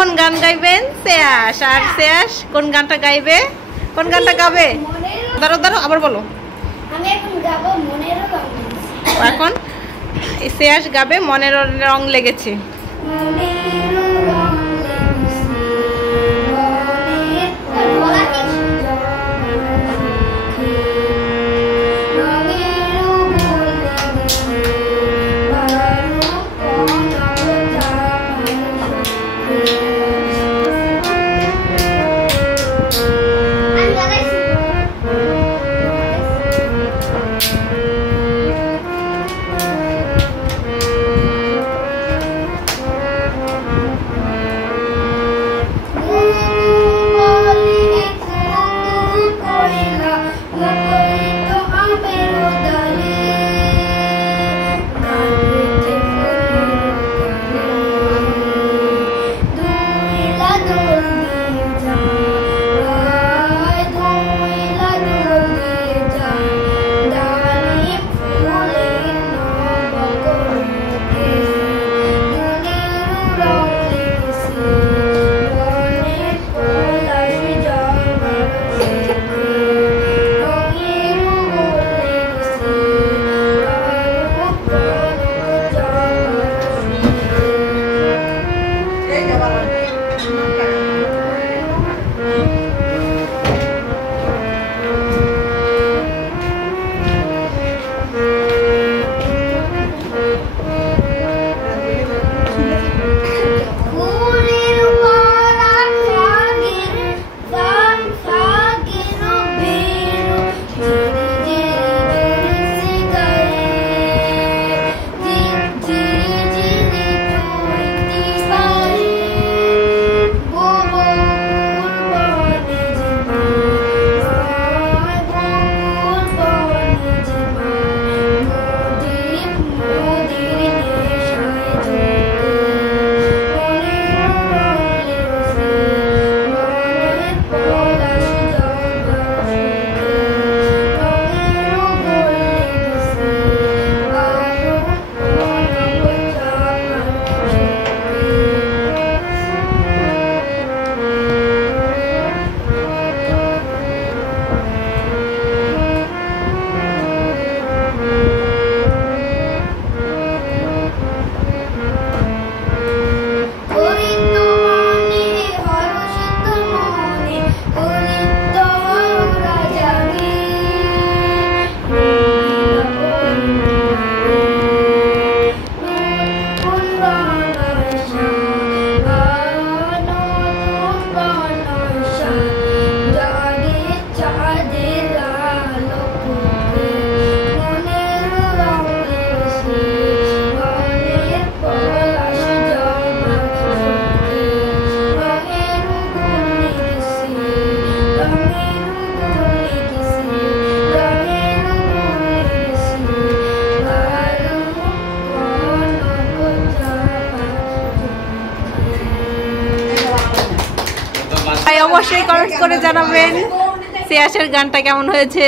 এখন গান গাইবেন শ্রেয়াস। আর শ্রেয়াস কোন গানটা গাইবে? কোন গানটা গাবে? দাঁড়ো দাঁড়ো, আবার বলো। আমি এখন গাবো মনেরও রং লেগেছে। এখন শ্রেয়াস গাবে মনেরও রং লেগেছে। মনেরও রং লেগেছে, মনের গলা কি রঙেরও ভুল লেগেছে, বারো অবশ্যই কমেন্টস করে জানাবেন শ্রেয়াসের গানটা কেমন হয়েছে।